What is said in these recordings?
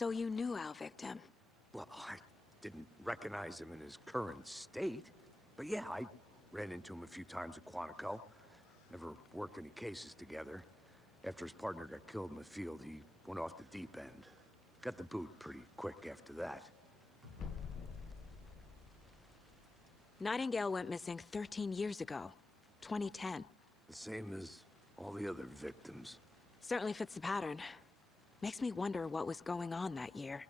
So you knew our victim? Well, I didn't recognize him in his current state. But yeah, I ran into him a few times at Quantico. Never worked any cases together. After his partner got killed in the field, he went off the deep end. Got the boot pretty quick after that. Nightingale went missing 13 years ago. 2010. The same as all the other victims. Certainly fits the pattern. Makes me wonder what was going on that year.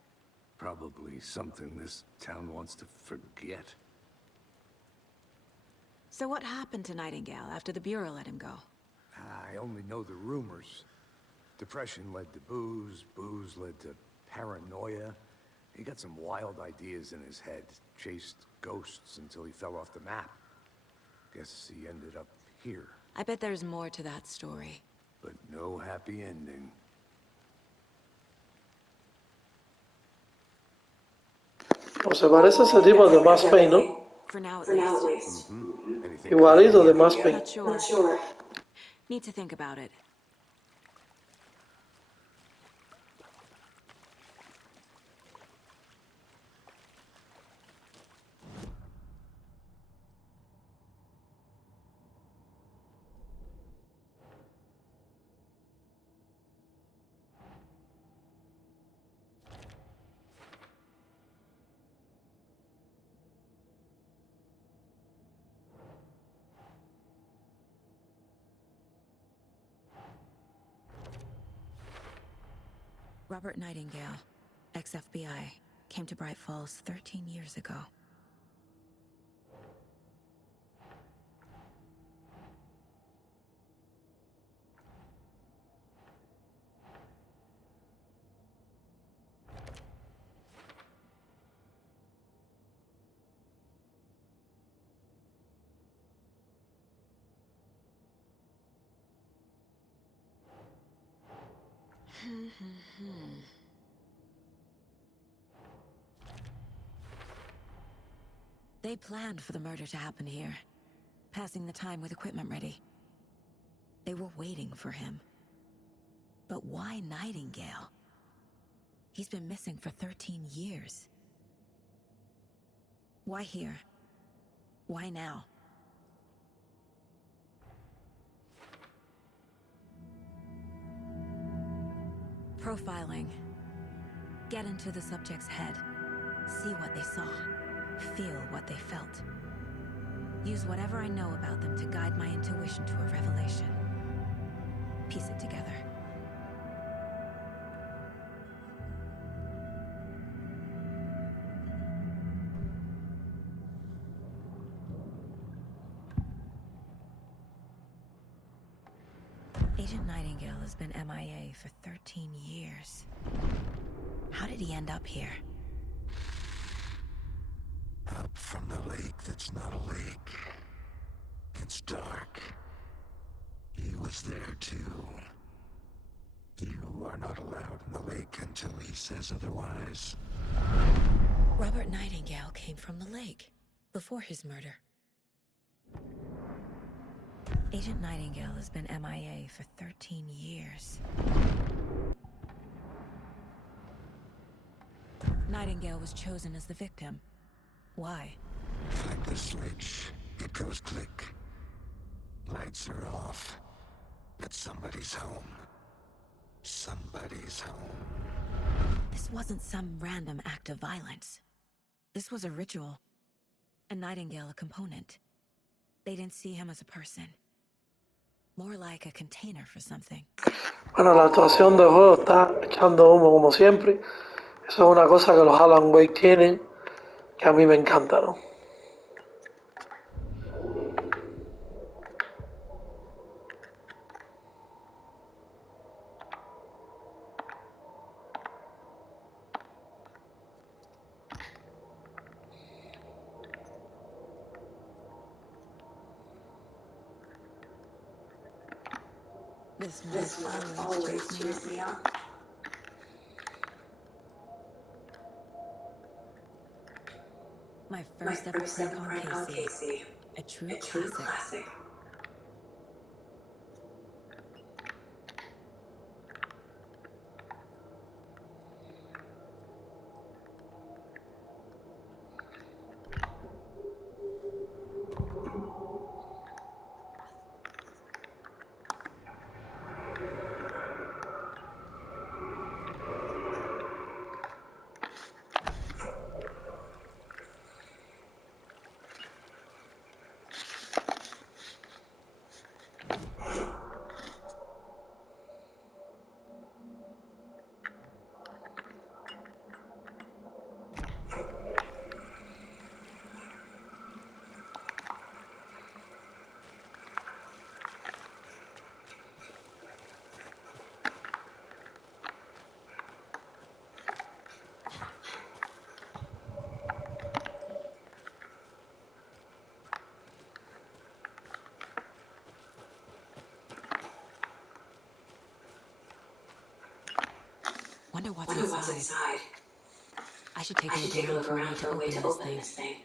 Probably something this town wants to forget. So what happened to Nightingale after the Bureau let him go? I only know the rumors. Depression led to booze, booze led to paranoia. He got some wild ideas in his head, chased ghosts until he fell off the map. Guess he ended up here. I bet there's more to that story. But no happy ending. O se parece a ese tipo de Max Payne, ¿no? For now, at least. Anything Igualito de Max Payne. Not sure. Need to think about it. Robert Nightingale, ex-FBI, came to Bright Falls 13 years ago. They planned for the murder to happen here, passing the time with equipment ready. They were waiting for him. But why Nightingale? He's been missing for 13 years. Why here? Why now? Profiling. Get into the subject's head. See what they saw. Feel what they felt. Use whatever I know about them to guide my intuition to a revelation. Piece it together. Agent Nightingale has been MIA for 13 years. How did he end up here? Up from the lake that's not a lake. It's dark. He was there too. You are not allowed in the lake until he says otherwise. Robert Nightingale came from the lake, before his murder. Agent Nightingale has been MIA for 13 years. Nightingale was chosen as the victim. Why? Flick the switch. It goes click. Lights are off. But somebody's home. Somebody's home. This wasn't some random act of violence. This was a ritual. And Nightingale a component. They didn't see him as a person. More like a container for something. Bueno, la actuación de juego está echando humo como siempre. Eso es una cosa que los Alan Wake tienen, que a mí me encanta, ¿no? This always cheers me up. My first ever prank on Casey. A true classic. Wonder what's inside. I should take a look around for a way to open this thing.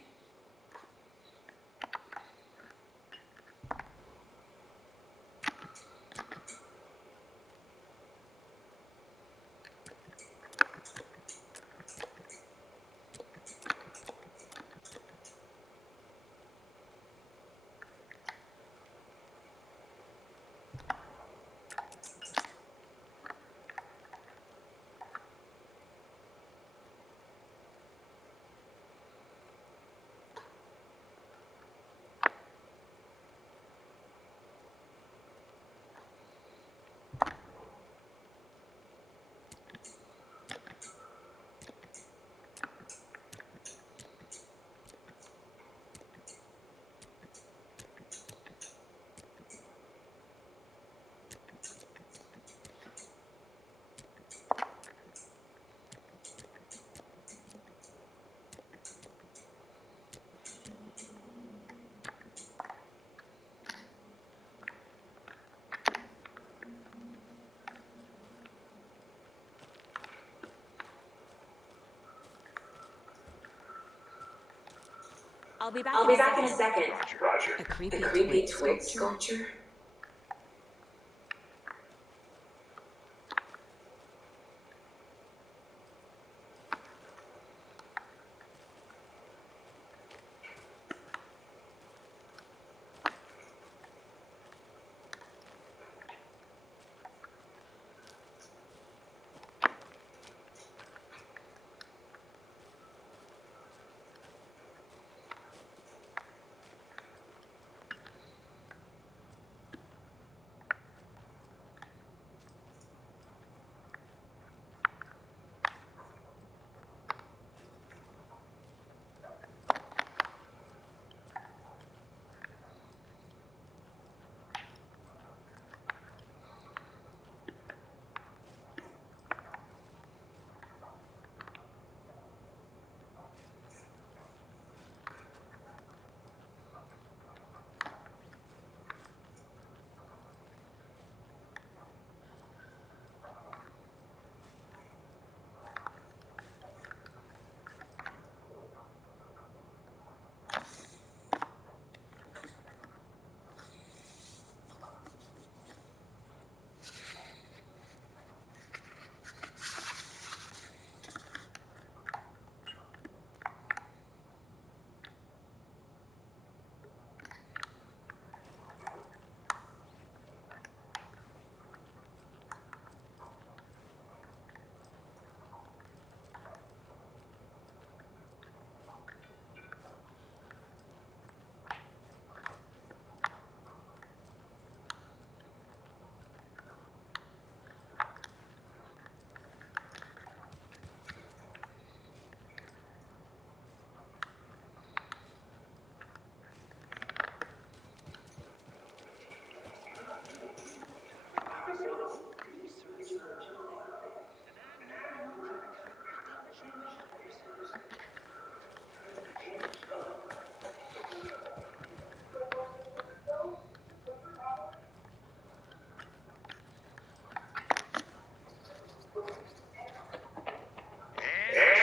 I'll be back in a second. Roger. A The creepy creepy twig twig sculpture? sculpture?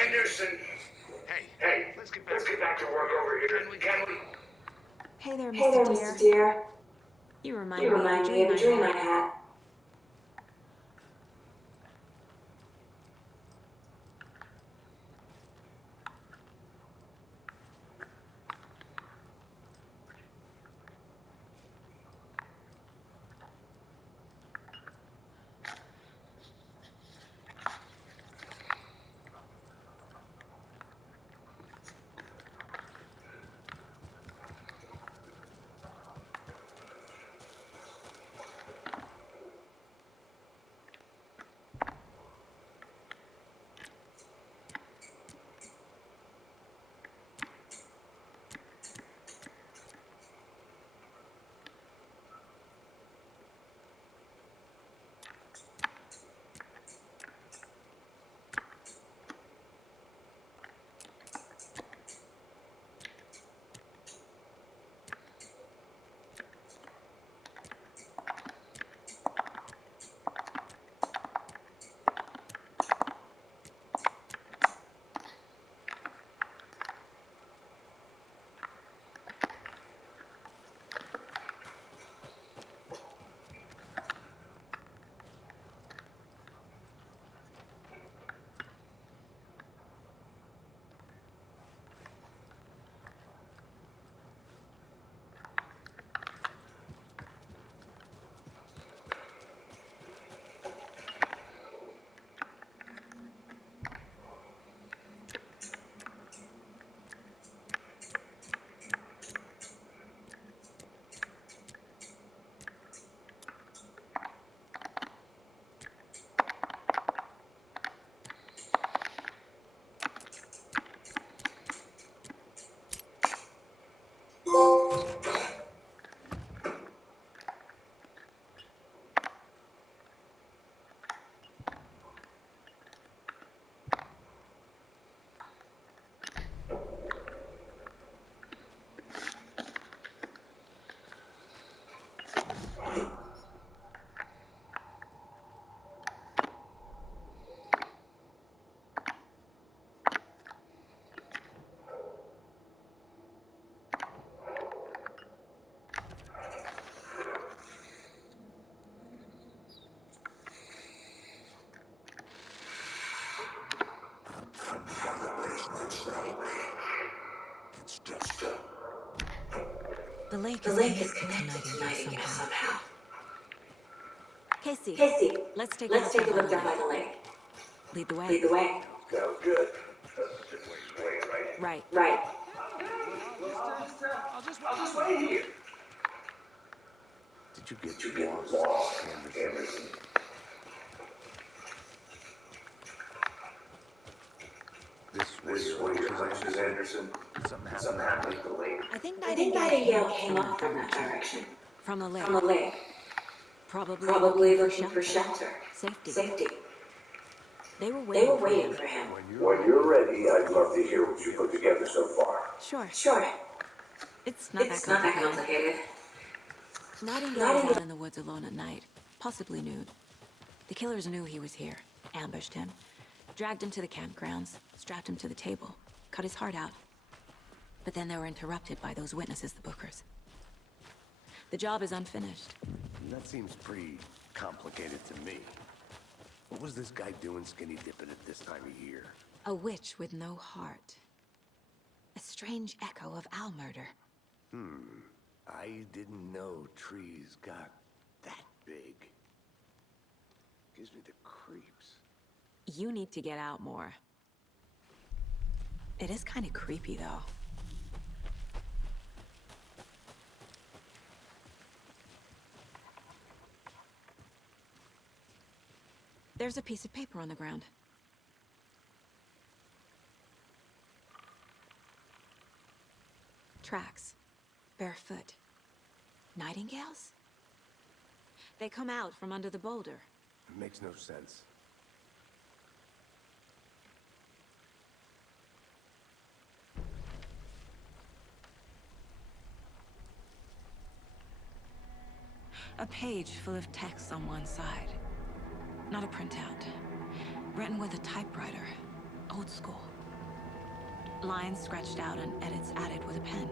Anderson! Hey, let's get back to work over here, can we? Hey there, Hey there, Mr. Mr. Deer. Deer. You remind You me of a remind me dream of a I dream I had. had. The lake The is lake is connected connected to to Nightingale Nightingale somehow. somehow. Casey, Casey, let's take let's take a look down down by the lake. Lead the way. Lead the way. Sounds good. Just wait, right? Right. Right. I'll just wait here. Did you get You get lost, lost, Anderson? Anderson. This Way way, your Mrs. hunches, Anderson. Anderson. Something happened Something happened at the lake. I think I think Nightingale came up from that direction. From the lake. From the lake. Probably Probably looking looking for shelter. Safety. Safety. They were They were waiting waiting for for him. him. When you're ready, I'd love to hear what you put together so far. Sure. Sure. It's not It's that not that complicated. complicated. Nightingale was out in the woods alone at night, possibly nude. The killers knew he was here, ambushed him, dragged him to the campgrounds, strapped him to the table, cut his heart out. But then they were interrupted by those witnesses, the Bookers. The job is unfinished. That seems pretty complicated to me. What was this guy doing skinny dipping at this time of year? A witch with no heart. A strange echo of Al murder. I didn't know trees got that big. Gives me the creeps. You need to get out more. It is kind of creepy, though. There's a piece of paper on the ground. Tracks. Barefoot. Nightingales? They come out from under the boulder. It makes no sense. A page full of text on one side. Not a printout. Written with a typewriter. Old school. Lines scratched out and edits added with a pen.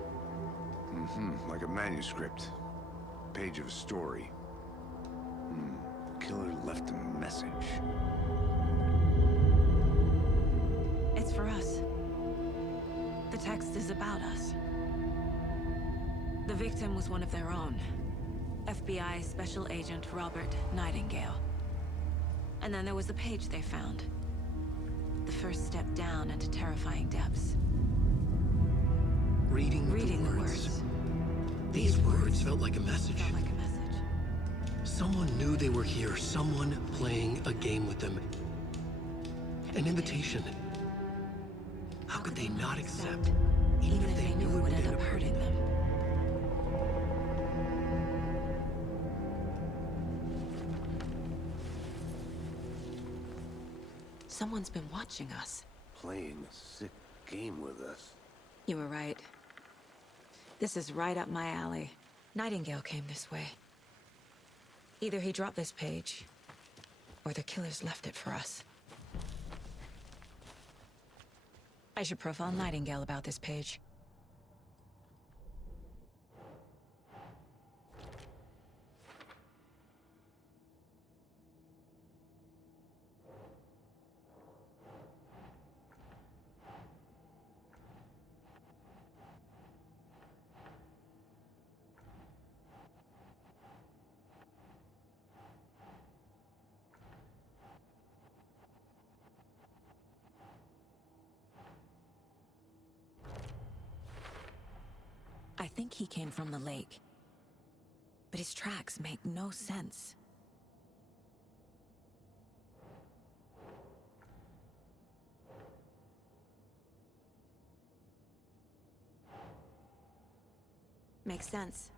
Like a manuscript. Page of a story. Killer left a message. It's for us. The text is about us. The victim was one of their own. FBI Special Agent Robert Nightingale. And then there was the page they found. The first step down into terrifying depths. Reading the words. These words felt like a message. Felt like a message. Someone knew they were here, someone playing a game with them. An invitation. How could they not accept, Even if they knew it would end up hurting them. Someone's been watching us. Playing a sick game with us. You were right. This is right up my alley. Nightingale came this way. Either he dropped this page, or the killers left it for us. I should profile Nightingale about this page. I think he came from the lake. But his tracks make no sense. Makes sense.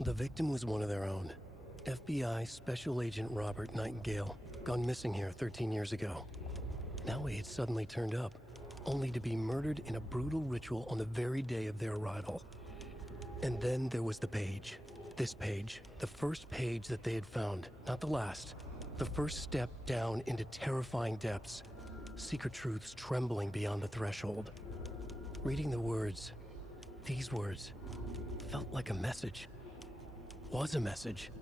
The victim was one of their own. FBI Special Agent Robert Nightingale, gone missing here 13 years ago. Now he had suddenly turned up, only to be murdered in a brutal ritual on the very day of their arrival. And then there was the page. This page, the first page that they had found, not the last. The first step down into terrifying depths. Secret truths trembling beyond the threshold. Reading the words, these words, felt like a message. was a message.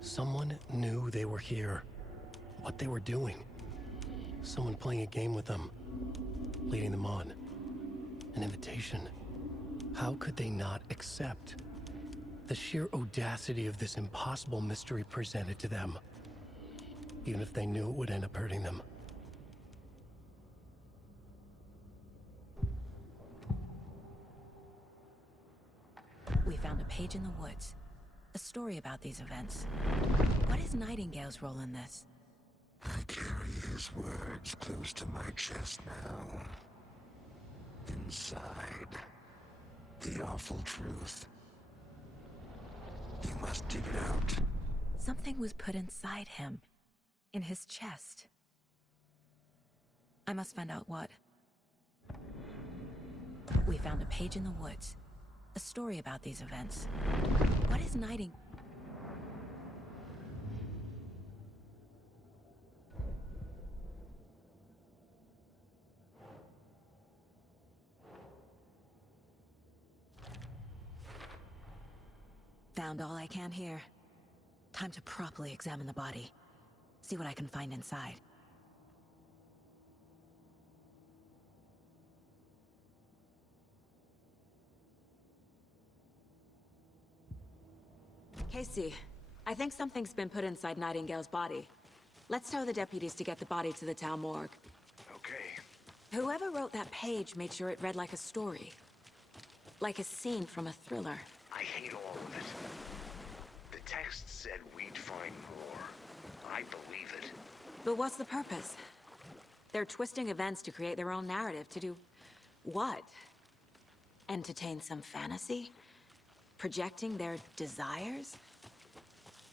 Someone knew they were here, what they were doing. Someone playing a game with them, leading them on. An invitation. How could they not accept? The sheer audacity of this impossible mystery presented to them, even if they knew it would end up hurting them. We found a page in the woods. A story about these events. What is Nightingale's role in this? I carry his words close to my chest now. Inside, the awful truth. You must dig it out. Something was put inside him. In his chest. I must find out what. We found a page in the woods. A story about these events. What is Nightingale? Found all I can here. Time to properly examine the body. See what I can find inside. Casey, I think something's been put inside Nightingale's body. Let's tell the deputies to get the body to the town morgue. Okay. Whoever wrote that page made sure it read like a story. Like a scene from a thriller. I hate all of it. The text said we'd find more. I believe it. But what's the purpose? They're twisting events to create their own narrative to do... what? Entertain some fantasy? Projecting their desires?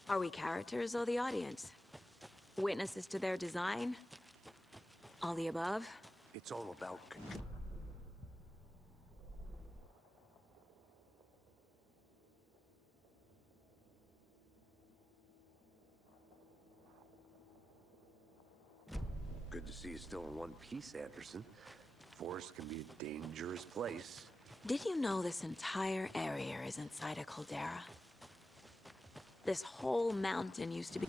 Are we characters or the audience? Witnesses to their design? All the above? It's all about control. Good to see you still in one piece, Anderson. Forest can be a dangerous place. Did you know this entire area is inside a caldera? This whole mountain used to be...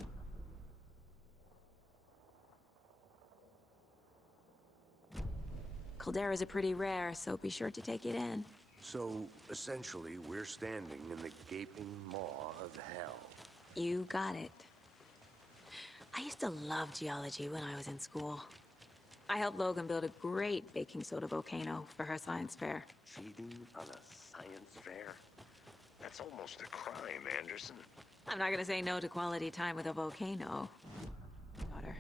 Calderas are pretty rare, so be sure to take it in. So, essentially, we're standing in the gaping maw of hell. You got it. I used to love geology when I was in school. I helped Logan build a great baking soda volcano for her science fair. Cheating on a science fair? That's almost a crime, Anderson. I'm not gonna say no to quality time with a volcano. Daughter.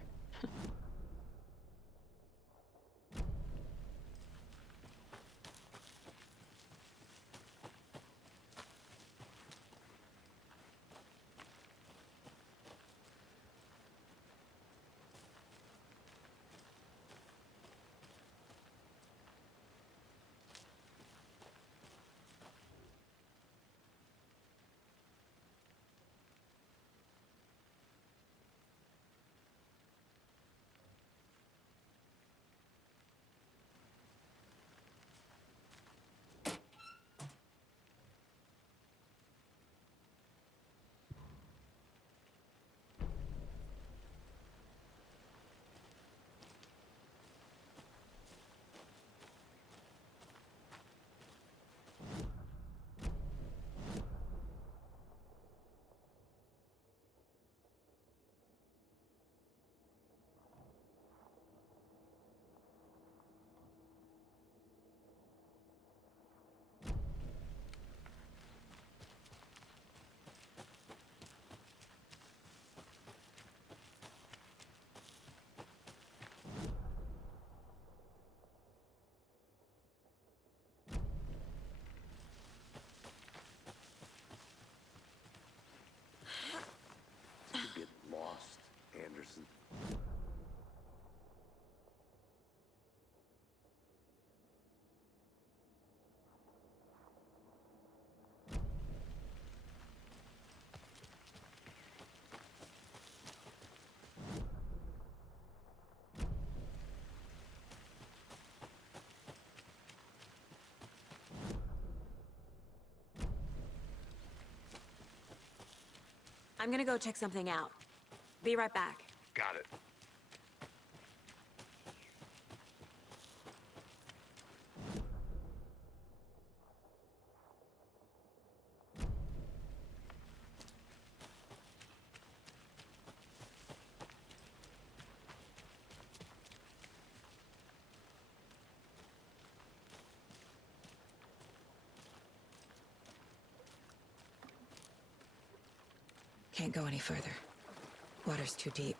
I'm gonna go check something out. Be right back. Got it. Can't go any further. Water's too deep.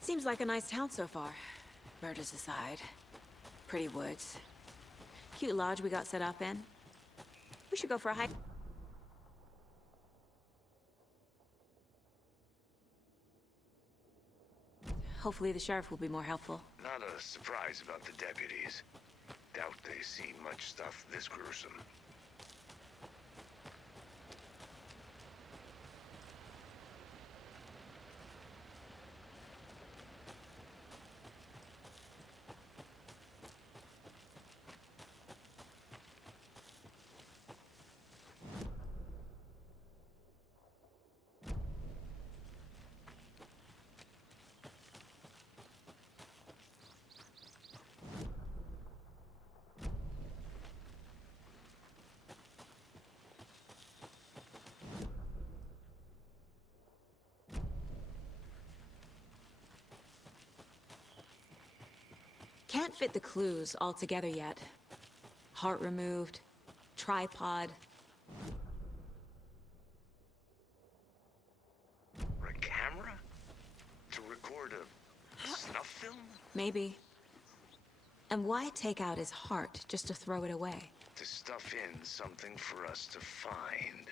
Seems like a nice town so far. Murders aside. Pretty woods. Cute lodge we got set up in. We should go for a hike. Hopefully the sheriff will be more helpful. Not a surprise about the deputies. Doubt they see much stuff this gruesome. Can't fit the clues all together yet. Heart removed, tripod. A camera? To record a snuff film? Maybe. And why take out his heart just to throw it away? To stuff in something for us to find.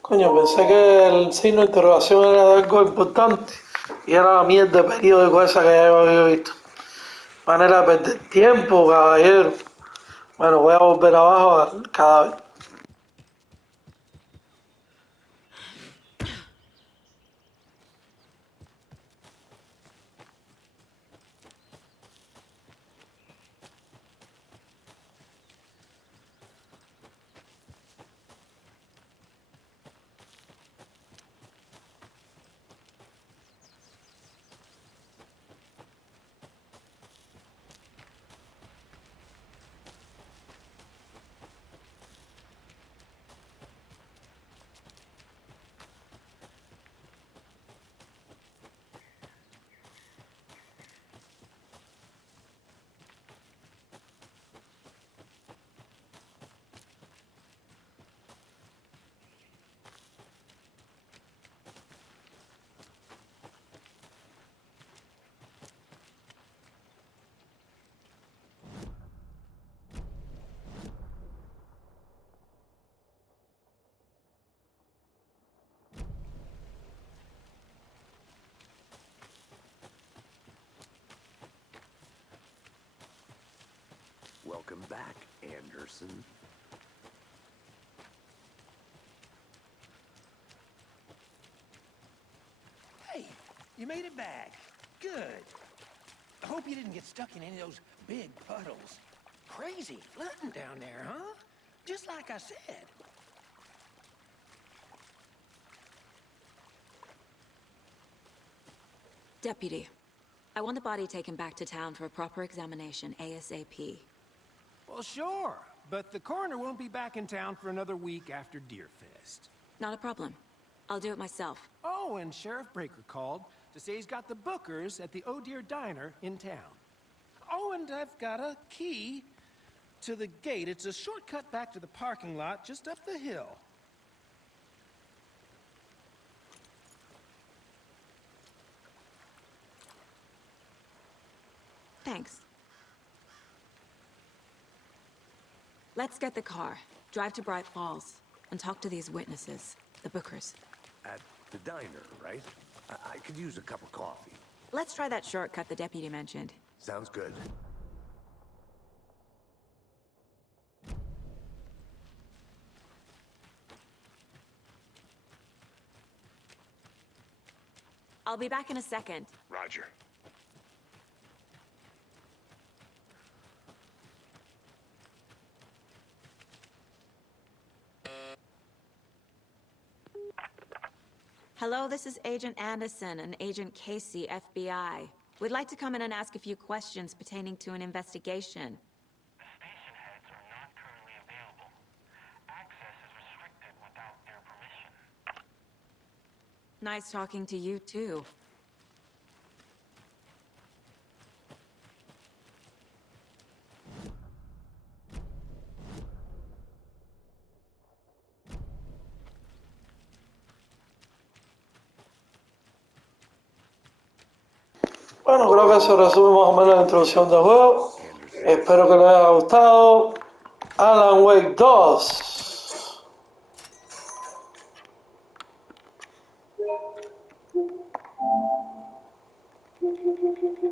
Coño, pensé que el signo de interrogación era de algo importante y era la mierda de periódico esa que ya yo había visto. Manera de perder tiempo, caballero. Bueno, voy a volver abajo al cadáver. Welcome back, Anderson. Hey, you made it back. Good. Hope you didn't get stuck in any of those big puddles. Crazy flooding down there, huh? Just like I said. Deputy, I want the body taken back to town for a proper examination ASAP. Well, sure, but the coroner won't be back in town for another week after Deerfest. Not a problem. I'll do it myself. Oh, and Sheriff Breaker called to say he's got the Bookers at the Oh Dear Diner in town. Oh, and I've got a key to the gate. It's a shortcut back to the parking lot just up the hill. Thanks. Let's get the car, drive to Bright Falls, and talk to these witnesses, the Bookers. At the diner, right? I could use a cup of coffee. Let's try that shortcut the deputy mentioned. Sounds good. I'll be back in a second. Roger. Hello, this is Agent Anderson and Agent Casey, FBI. We'd like to come in and ask a few questions pertaining to an investigation. The station heads are not currently available. Access is restricted without their permission. Nice talking to you, too. Bueno, creo que eso resume más o menos la introducción del juego. Espero que les haya gustado. Alan Wake 2.